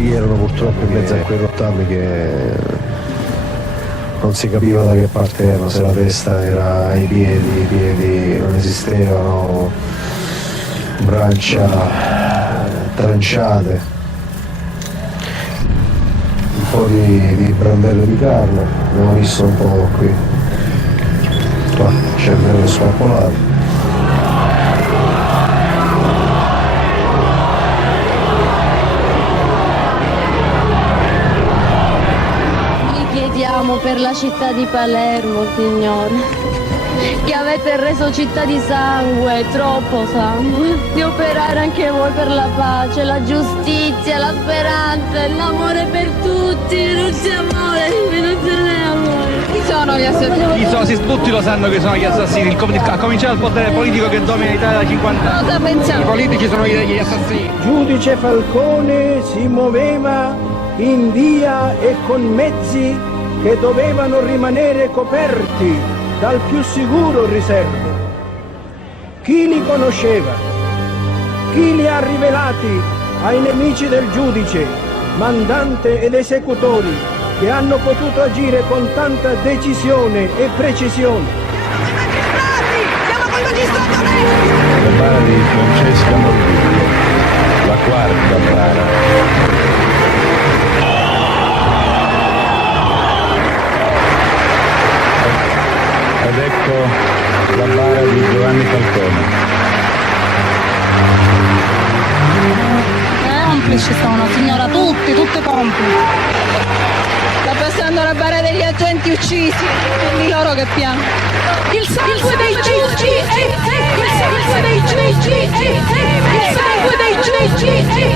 colleghi erano purtroppo in mezzo a quei rottami che non si capiva da che parte erano, se la testa era ai piedi, i piedi non esistevano, braccia tranciate, un po' di brandello di carne, abbiamo visto un po' qui, qua c'è il vero spappolato. Per la città di Palermo, Signore, che avete reso città di sangue, troppo sangue, di operare anche voi per la pace, la giustizia, la speranza, l'amore per tutti, non c'è amore, non c'è amore. Chi sono gli assassini? Tutti lo sanno che sono gli assassini, a cominciare dal potere politico che domina l'Italia da 50 anni. Cosa pensiamo? I politici sono gli assassini. Giudice Falcone si muoveva in via e con mezzi che dovevano rimanere coperti dal più sicuro riservo. Chi li conosceva? Chi li ha rivelati ai nemici del giudice, mandante ed esecutori, che hanno potuto agire con tanta decisione e precisione? Andiamo col magistrato! La bara di Francesca Morbillo, la quarta bara. Ed ecco la bara di Giovanni Falcone. Complici sono, signora, tutte complici. Sta passando la bara degli agenti uccisi, di loro che piangono. Il sangue dei GG! Il sangue dei GG! Il sangue dei GG!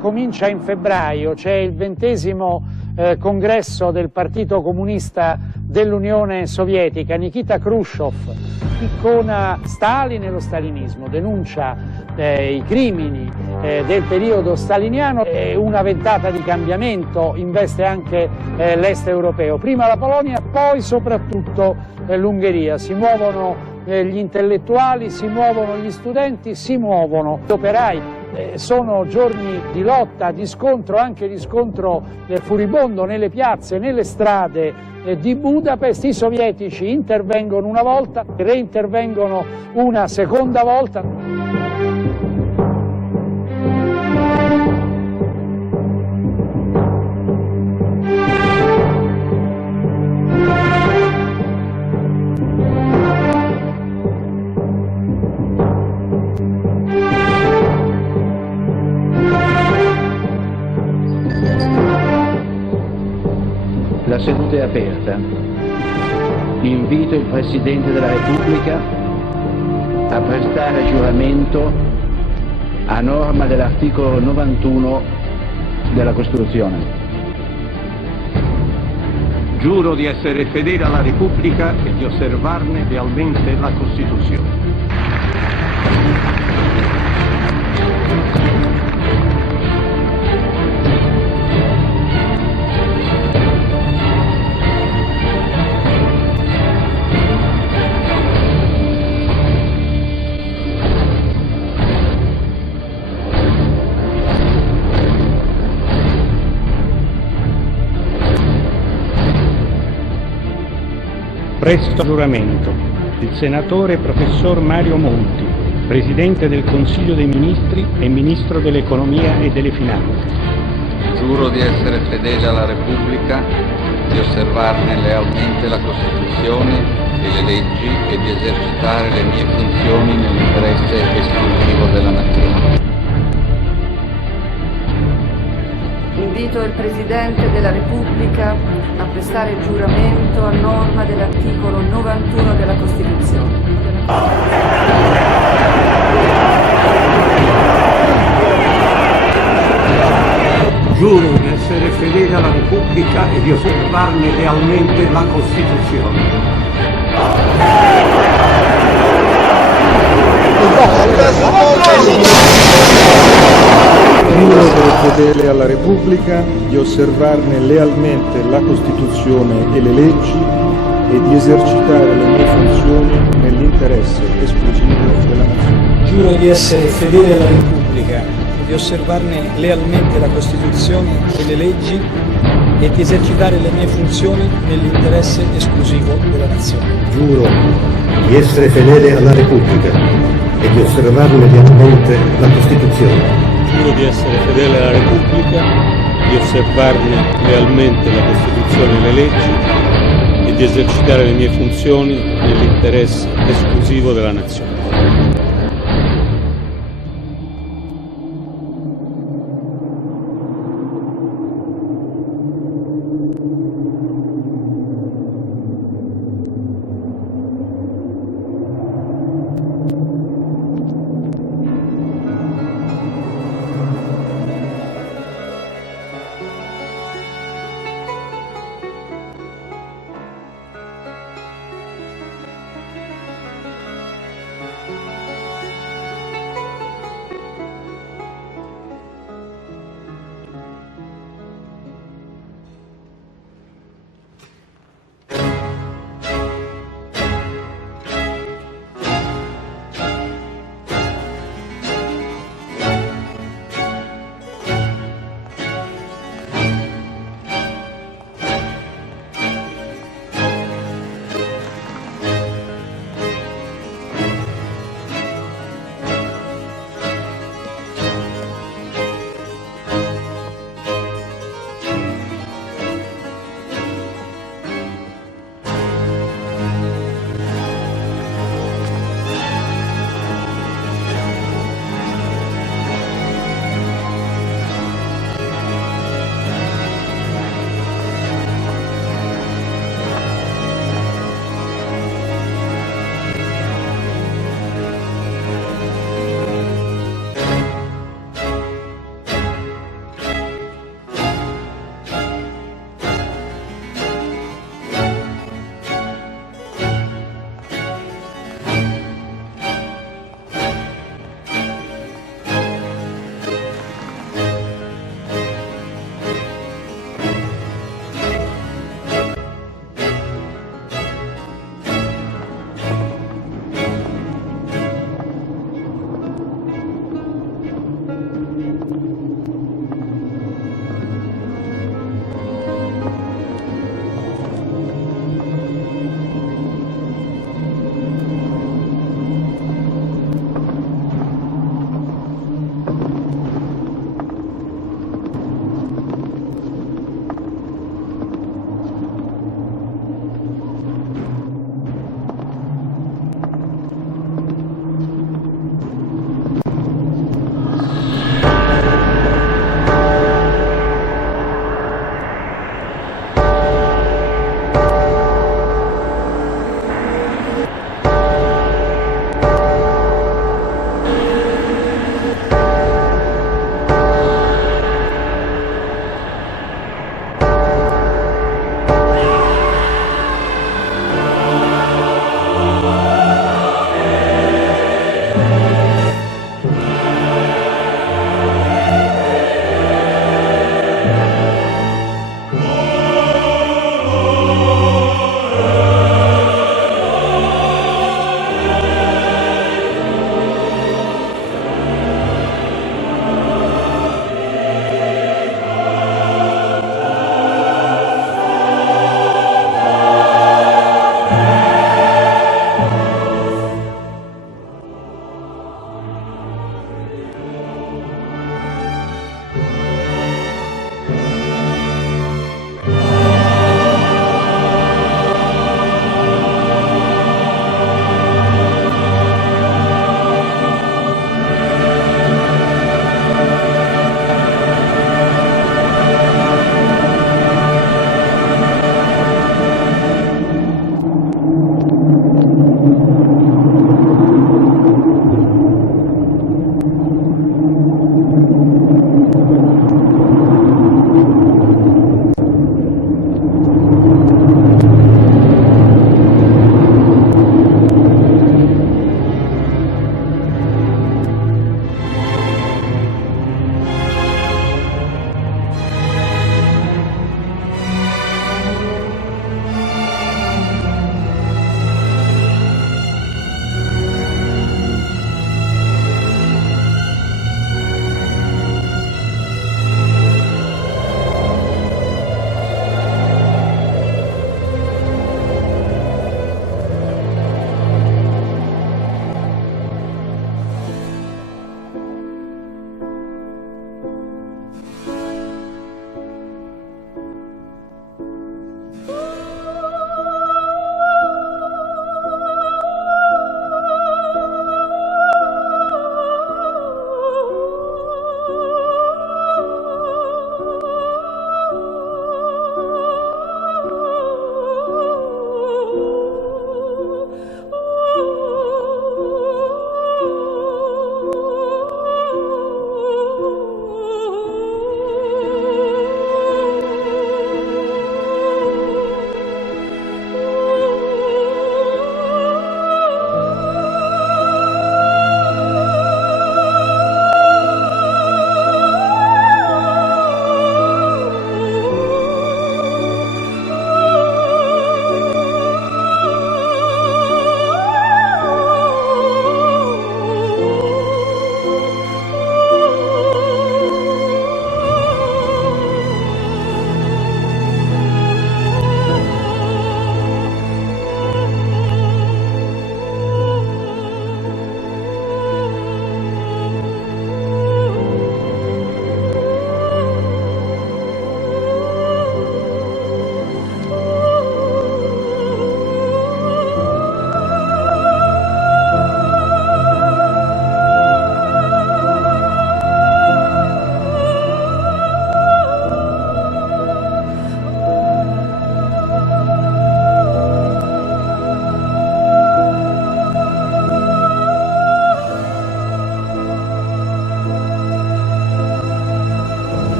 Comincia in febbraio, c'è il 20° congresso del Partito Comunista dell'Unione Sovietica. Nikita Khrushchev icona Stalin e lo stalinismo, denuncia i crimini del periodo staliniano, una ventata di cambiamento investe anche l'est europeo, prima la Polonia, poi soprattutto l'Ungheria. Si muovono gli intellettuali, si muovono gli studenti, si muovono gli operai. Sono giorni di lotta, di scontro, anche di scontro furibondo nelle piazze, nelle strade di Budapest. I sovietici intervengono una volta, reintervengono una seconda volta. La seduta è aperta. Invito il Presidente della Repubblica a prestare giuramento a norma dell'articolo 91 della Costituzione. Giuro di essere fedele alla Repubblica e di osservarne lealmente la Costituzione. Presto giuramento il senatore professor Mario Monti, Presidente del Consiglio dei Ministri e Ministro dell'Economia e delle Finanze. Giuro di essere fedele alla Repubblica, di osservarne lealmente la Costituzione e le leggi e di esercitare le mie funzioni nell'interesse esclusivo della Nazione. Invito il Presidente della Repubblica a prestare giuramento a norma dell'articolo 91 della Costituzione. Giuro di essere fedele alla Repubblica e di osservarne lealmente la Costituzione. Giuro di essere fedele alla Repubblica, di osservarne lealmente la Costituzione e le leggi e di esercitare le mie funzioni nell'interesse esclusivo della Nazione. Giuro di essere fedele alla Repubblica, di osservarne lealmente la Costituzione e le leggi e di esercitare le mie funzioni nell'interesse esclusivo della Nazione. Giuro di essere fedele alla Repubblica e di osservarne lealmente la Costituzione. Giuro di essere fedele alla Repubblica, di osservarne lealmente la Costituzione e le leggi e di esercitare le mie funzioni nell'interesse esclusivo della Nazione.